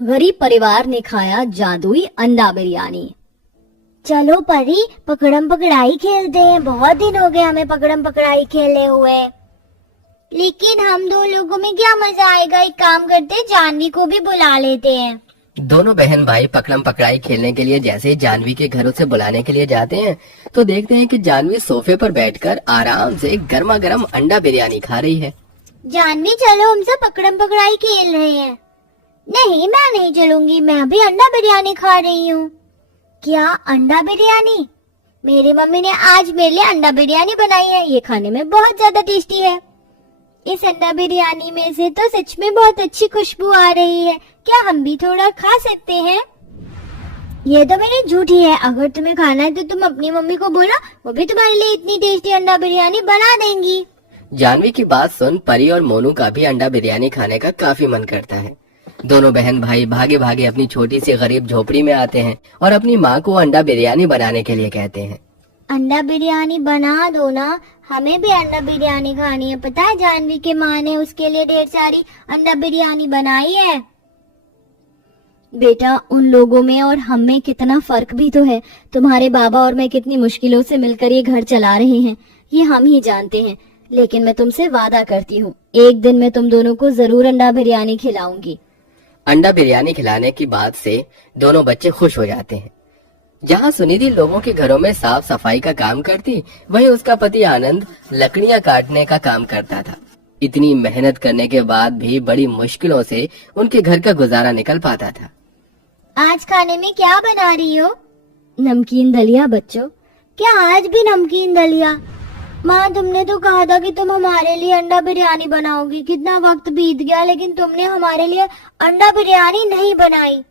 गरीब परिवार ने खाया जादुई अंडा बिरयानी। चलो परी, पकड़म पकड़ाई खेलते हैं। बहुत दिन हो गए हमें पकड़म पकड़ाई खेले हुए। लेकिन हम दो लोगों में क्या मजा आएगा, एक काम करते हैं, जानवी को भी बुला लेते हैं। दोनों बहन भाई पकड़म पकड़ाई खेलने के लिए जैसे ही जानवी के घर उसे बुलाने के लिए जाते हैं तो देखते हैं कि जानवी सोफे पर बैठकर आराम से गर्मा गर्म अंडा बिरयानी खा रही है। जानवी चलो, हम सब पकड़म पकड़ाई खेल रहे हैं। नहीं, मैं नहीं चलूंगी, मैं अभी अंडा बिरयानी खा रही हूँ। क्या अंडा बिरयानी? मेरी मम्मी ने आज मेरे लिए अंडा बिरयानी बनाई है, ये खाने में बहुत ज्यादा टेस्टी है। इस अंडा बिरयानी में से तो सच में बहुत अच्छी खुशबू आ रही है, क्या हम भी थोड़ा खा सकते हैं? ये तो मेरी झूठी है, अगर तुम्हें खाना है तो तुम अपनी मम्मी को बोलो, वो भी तुम्हारे लिए इतनी टेस्टी अंडा बिरयानी बना देंगी। जानवी की बात सुन परी और मोनू का भी अंडा बिरयानी खाने का काफी मन करता है। दोनों बहन भाई भागे भागे अपनी छोटी सी गरीब झोपड़ी में आते हैं और अपनी माँ को अंडा बिरयानी बनाने के लिए कहते हैं। अंडा बिरयानी बना दो ना, हमें भी अंडा बिरयानी खानी है। पता है जानवी के माँ ने उसके लिए ढेर सारी अंडा बिरयानी बनाई है। बेटा, उन लोगों में और हम में कितना फर्क भी तो है। तुम्हारे बाबा और मैं कितनी मुश्किलों से मिलकर ये घर चला रहे हैं, ये हम ही जानते हैं। लेकिन मैं तुमसे वादा करती हूँ, एक दिन मैं तुम दोनों को जरूर अंडा बिरयानी खिलाऊंगी। अंडा बिरयानी खिलाने की बात से दोनों बच्चे खुश हो जाते हैं। जहाँ सुनिधि लोगों के घरों में साफ सफाई का काम करती, वहीं उसका पति आनंद लकड़ियाँ काटने का काम करता था। इतनी मेहनत करने के बाद भी बड़ी मुश्किलों से उनके घर का गुजारा निकल पाता था। आज खाने में क्या बना रही हो? नमकीन दलिया बच्चों। क्या आज भी नमकीन दलिया? माँ, तुमने तो कहा था कि तुम हमारे लिए अंडा बिरयानी बनाओगी। कितना वक्त बीत गया लेकिन तुमने हमारे लिए अंडा बिरयानी नहीं बनाई।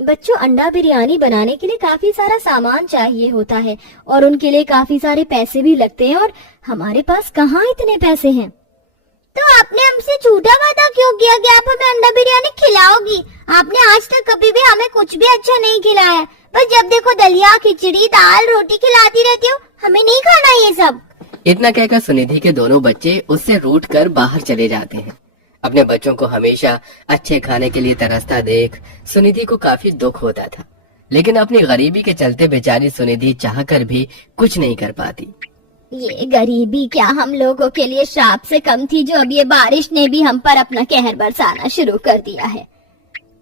बच्चों, अंडा बिरयानी बनाने के लिए काफी सारा सामान चाहिए होता है और उनके लिए काफी सारे पैसे भी लगते हैं और हमारे पास कहाँ इतने पैसे हैं। तो आपने हमसे झूठा वादा क्यों किया कि आप हमें अंडा बिरयानी खिलाओगी? आपने आज तक कभी भी हमें कुछ भी अच्छा नहीं खिलाया है। बस जब देखो दलिया, खिचड़ी, दाल, रोटी खिलाती रहती हो। हमें नहीं खाना ये सब। इतना कहकर सुनिधि के दोनों बच्चे उससे रूठ कर बाहर चले जाते हैं। अपने बच्चों को हमेशा अच्छे खाने के लिए तरसता देख सुनिधि को काफी दुख होता था, लेकिन अपनी गरीबी के चलते बेचारी सुनिधि चाहकर भी कुछ नहीं कर पाती। ये गरीबी क्या हम लोगों के लिए श्राप से कम थी, जो अब ये बारिश ने भी हम पर अपना कहर बरसाना शुरू कर दिया है।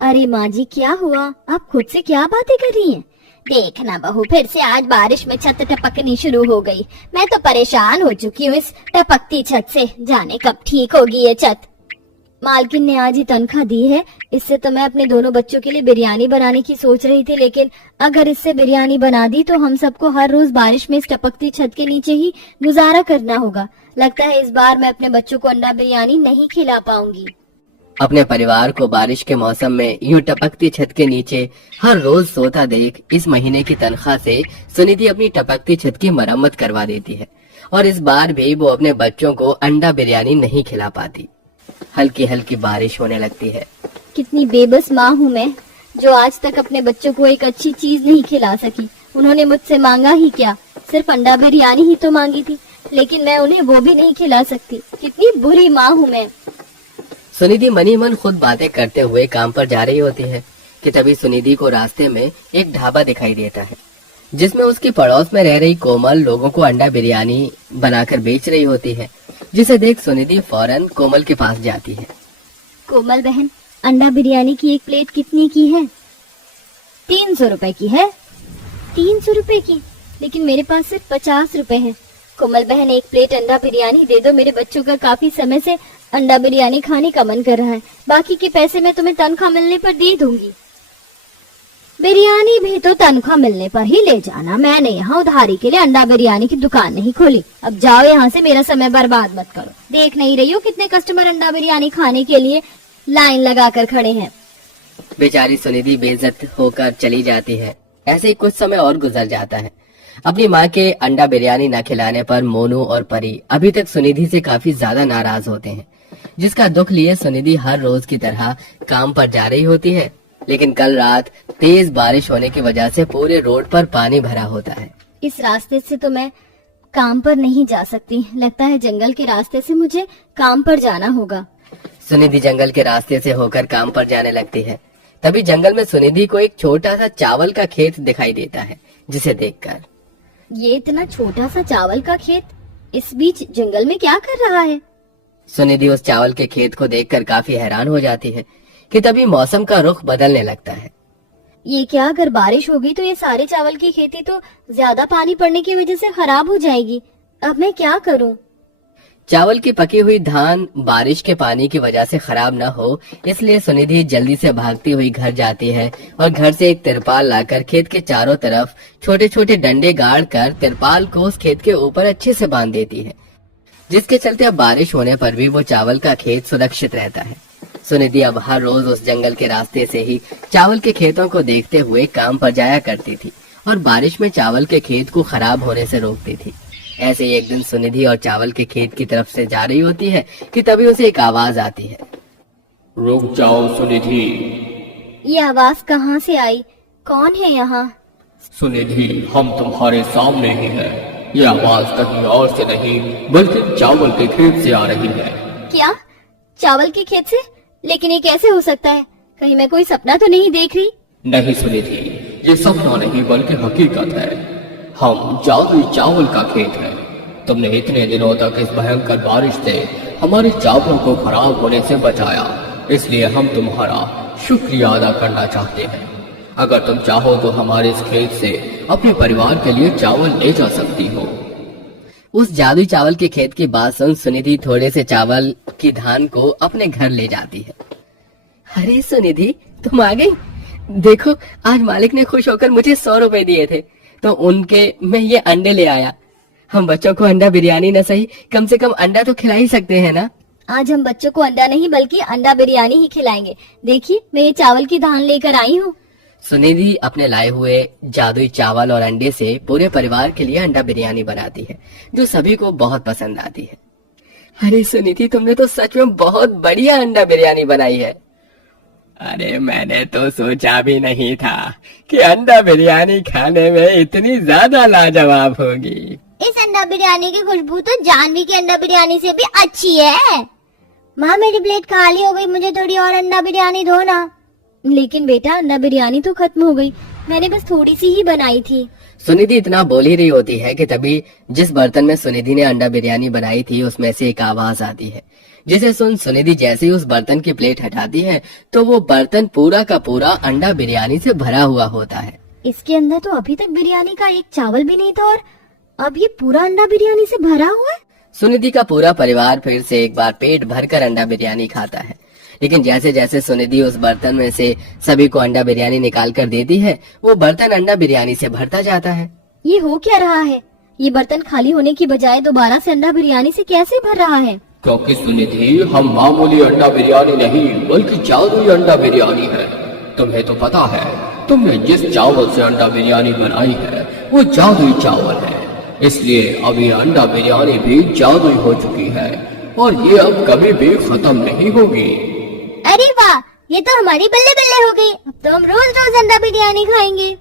अरे माँ जी, क्या हुआ? आप खुद से क्या बातें कर रही हैं? देखना बहू, फिर से आज बारिश में छत टपकनी शुरू हो गई। मैं तो परेशान हो चुकी हूँ इस टपकती छत से। जाने कब ठीक होगी ये छत। मालकिन ने आज ही तनख्वाह दी है, इससे तो मैं अपने दोनों बच्चों के लिए बिरयानी बनाने की सोच रही थी, लेकिन अगर इससे बिरयानी बना दी तो हम सबको हर रोज बारिश में इस टपकती छत के नीचे ही गुजारा करना होगा। लगता है इस बार मैं अपने बच्चों को अंडा बिरयानी नहीं खिला पाऊंगी। अपने परिवार को बारिश के मौसम में यूं टपकती छत के नीचे हर रोज सोता देख इस महीने की तनख्वाह से सुनिधि अपनी टपकती छत की मरम्मत करवा देती है और इस बार भी वो अपने बच्चों को अंडा बिरयानी नहीं खिला पाती। हल्की हल्की बारिश होने लगती है। कितनी बेबस माँ हूँ मैं, जो आज तक अपने बच्चों को एक अच्छी चीज नहीं खिला सकी। उन्होंने मुझसे मांगा ही क्या, सिर्फ अंडा बिरयानी ही तो मांगी थी, लेकिन मैं उन्हें वो भी नहीं खिला सकती। कितनी बुरी माँ हूँ मैं। सुनिधि मनी मन खुद बातें करते हुए काम पर जा रही होती है कि तभी सुनिधि को रास्ते में एक ढाबा दिखाई देता है, जिसमें उसकी पड़ोस में रह रही कोमल लोगों को अंडा बिरयानी बनाकर बेच रही होती है, जिसे देख सुनिधि फौरन कोमल के पास जाती है। कोमल बहन, अंडा बिरयानी की एक प्लेट कितने की है? 300 रुपए की है। 300 रुपए की? लेकिन मेरे पास सिर्फ 50 रुपए है। कोमल बहन, एक प्लेट अंडा बिरयानी दे दो, मेरे बच्चों का काफी समय से अंडा बिरयानी खाने का मन कर रहा है। बाकी के पैसे मैं तुम्हें तनख्वाह मिलने पर दे दूंगी। बिरयानी भी तो तनख्वाह मिलने पर ही ले जाना। मैंने यहाँ उधारी के लिए अंडा बिरयानी की दुकान नहीं खोली। अब जाओ यहाँ से, मेरा समय बर्बाद मत करो। देख नहीं रही हो कितने कस्टमर अंडा बिरयानी खाने के लिए लाइन लगा कर खड़े हैं। बेचारी सुनिधि बेइज्जत होकर चली जाती है। ऐसे ही कुछ समय और गुजर जाता है। अपनी माँ के अंडा बिरयानी न खिलाने पर मोनू और परी अभी तक सुनिधि से काफी ज्यादा नाराज होते हैं, जिसका दुख लिए सुनिधि हर रोज की तरह काम पर जा रही होती है। लेकिन कल रात तेज बारिश होने की वजह से पूरे रोड पर पानी भरा होता है। इस रास्ते से तो मैं काम पर नहीं जा सकती, लगता है जंगल के रास्ते से मुझे काम पर जाना होगा। सुनिधि जंगल के रास्ते से होकर काम पर जाने लगती है। तभी जंगल में सुनिधि को एक छोटा सा चावल का खेत दिखाई देता है, जिसे देखकर ये इतना छोटा सा चावल का खेत इस बीच जंगल में क्या कर रहा है? सुनिधि उस चावल के खेत को देखकर काफी हैरान हो जाती है कि तभी मौसम का रुख बदलने लगता है। ये क्या, अगर बारिश होगी तो ये सारे चावल की खेती तो ज्यादा पानी पड़ने की वजह से खराब हो जाएगी। अब मैं क्या करूं? चावल की पकी हुई धान बारिश के पानी की वजह से खराब न हो, इसलिए सुनिधि जल्दी से भागती हुई घर जाती है और घर से एक तिरपाल लाकर खेत के चारों तरफ छोटे छोटे डंडे गाड़ कर तिरपाल को उस खेत के ऊपर अच्छे से बांध देती है, जिसके चलते अब बारिश होने पर भी वो चावल का खेत सुरक्षित रहता है। सुनिधि अब हर रोज उस जंगल के रास्ते से ही चावल के खेतों को देखते हुए काम पर जाया करती थी और बारिश में चावल के खेत को खराब होने से रोकती थी। ऐसे ही एक दिन सुनिधि और चावल के खेत की तरफ से जा रही होती है कि तभी उसे एक आवाज आती है। रुक जाओ सुनिधि। ये आवाज कहाँ से आई? कौन है यहाँ? सुनिधि, हम तुम्हारे सामने ही है। ये आवाज कहीं और से नहीं बल्कि चावल के खेत से आ रही है। क्या? चावल के खेत से? लेकिन ये कैसे हो सकता है? कहीं मैं कोई सपना तो नहीं देख रही? नहीं सुनिधि, ये सपना नहीं बल्कि हकीकत है। हम जादुई चावल का खेत है। तुमने इतने दिनों तक इस भयंकर बारिश से हमारे चावलों को खराब होने से बचाया, इसलिए हम तुम्हारा शुक्रिया अदा करना चाहते हैं। अगर तुम चाहो तो हमारे इस खेत से अपने परिवार के लिए चावल ले जा सकती हो। उस जादुई चावल के खेत की बात सुन सुनिधि थोड़े से चावल की धान को अपने घर ले जाती है। अरे सुनिधि, तुम आ गई। देखो, आज मालिक ने खुश होकर मुझे 100 रुपए दिए थे, तो उनके मैं ये अंडे ले आया। हम बच्चों को अंडा बिरयानी न सही, कम से कम अंडा तो खिला ही सकते हैं ना। आज हम बच्चों को अंडा नहीं बल्कि अंडा बिरयानी ही खिलाएंगे। देखिए, मैं ये चावल की धान लेकर आई हूँ। सुनिधि अपने लाए हुए जादुई चावल और अंडे से पूरे परिवार के लिए अंडा बिरयानी बनाती है, जो सभी को बहुत पसंद आती है। अरे सुनिधि, तुमने तो सच में बहुत बढ़िया अंडा बिरयानी बनाई है। अरे मैंने तो सोचा भी नहीं था कि अंडा बिरयानी खाने में इतनी ज्यादा लाजवाब होगी। इस अंडा बिरयानी की खुशबू तो जानवी की अंडा बिरयानी से भी अच्छी है। माँ, मेरी प्लेट खाली हो गई, मुझे थोड़ी और अंडा बिरयानी दो ना। लेकिन बेटा, अंडा बिरयानी तो खत्म हो गई, मैंने बस थोड़ी सी ही बनाई थी। सुनिधि इतना बोल ही रही होती है कि तभी जिस बर्तन में सुनिधि ने अंडा बिरयानी बनाई थी उसमें से एक आवाज आती है, जिसे सुन सुनिधि जैसे ही उस बर्तन की प्लेट हटाती है तो वो बर्तन पूरा का पूरा अंडा बिरयानी से भरा हुआ होता है। इसके अंदर तो अभी तक बिरयानी का एक चावल भी नहीं था और अब ये पूरा अंडा बिरयानी से भरा हुआ है। सुनिधि का पूरा परिवार फिर से एक बार पेट भरकर अंडा बिरयानी खाता है, लेकिन जैसे जैसे सुनिधि उस बर्तन में से सभी को अंडा बिरयानी निकाल कर देती है, वो बर्तन अंडा बिरयानी से भरता जाता है। ये हो क्या रहा है? ये बर्तन खाली होने की बजाय दोबारा से अंडा बिरयानी से कैसे भर रहा है? क्योंकि सुनिधि, हम मामूली अंडा बिरयानी नहीं बल्कि जादुई अंडा बिरयानी है। तुम्हें तो पता है, तुमने जिस चावल से अंडा बिरयानी बनाई है वो जादुई चावल है, इसलिए अब ये अंडा बिरयानी भी जादुई हो चुकी है और ये अब कभी भी खत्म नहीं होगी। अरे वाह, ये तो हमारी बल्ले बल्ले हो गई। अब तो हम रोज रोज अंडा बिरयानी खाएंगे।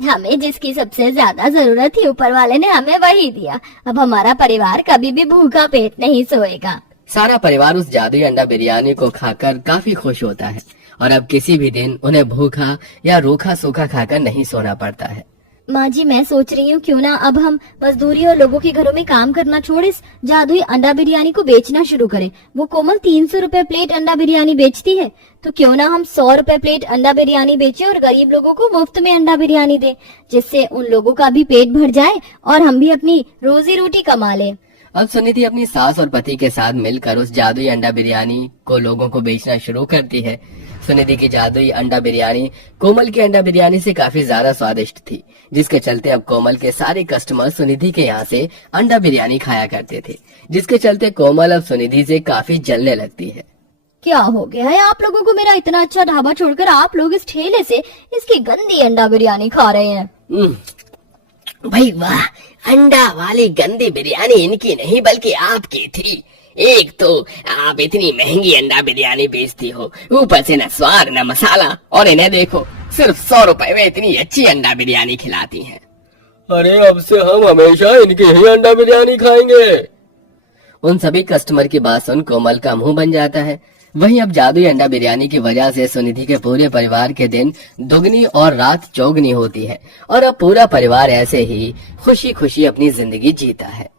हमें जिसकी सबसे ज्यादा जरूरत थी ऊपर वाले ने हमें वही दिया। अब हमारा परिवार कभी भी भूखा पेट नहीं सोएगा। सारा परिवार उस जादुई अंडा बिरयानी को खाकर काफी खुश होता है और अब किसी भी दिन उन्हें भूखा या रूखा सूखा खाकर नहीं सोना पड़ता है। माँ जी, मैं सोच रही हूँ क्यों ना अब हम मजदूरी और लोगों के घरों में काम करना छोड़ इस जादुई अंडा बिरयानी को बेचना शुरू करें। वो कोमल 300 रुपए प्लेट अंडा बिरयानी बेचती है, तो क्यों ना हम 100 रुपए प्लेट अंडा बिरयानी बेचें और गरीब लोगों को मुफ्त में अंडा बिरयानी दें, जिससे उन लोगों का भी पेट भर जाए और हम भी अपनी रोजी रोटी कमा लें। अब सुनिधि अपनी सास और पति के साथ मिलकर उस जादुई अंडा बिरयानी को लोगों को बेचना शुरू करती है। सुनिधि की जादुई अंडा बिरयानी कोमल की अंडा बिरयानी से काफी ज्यादा स्वादिष्ट थी, जिसके चलते अब कोमल के सारे कस्टमर सुनिधि के यहाँ से अंडा बिरयानी खाया करते थे, जिसके चलते कोमल अब सुनिधि से काफी जलने लगती है। क्या हो गया है आप लोगों को? मेरा इतना अच्छा ढाबा छोड़कर आप लोग इस ठेले से इसकी गंदी अंडा बिरयानी खा रहे हैं। भाई वाह, अंडा वाली गंदी बिरयानी इनकी नहीं बल्कि आपकी थी। एक तो आप इतनी महंगी अंडा बिरयानी बेचती हो, ऊपर से न स्वाद न मसाला, और इन्हें देखो सिर्फ 100 रुपए में इतनी अच्छी अंडा बिरयानी खिलाती हैं। अरे अब से हम हमेशा इनकी ही अंडा बिरयानी खाएंगे। उन सभी कस्टमर की बात सुन कोमल का मुंह बन जाता है। वहीं अब जादुई अंडा बिरयानी की वजह से सुनिधि के पूरे परिवार के दिन दुगनी और रात चौगनी होती है और अब पूरा परिवार ऐसे ही खुशी खुशी अपनी जिंदगी जीता है।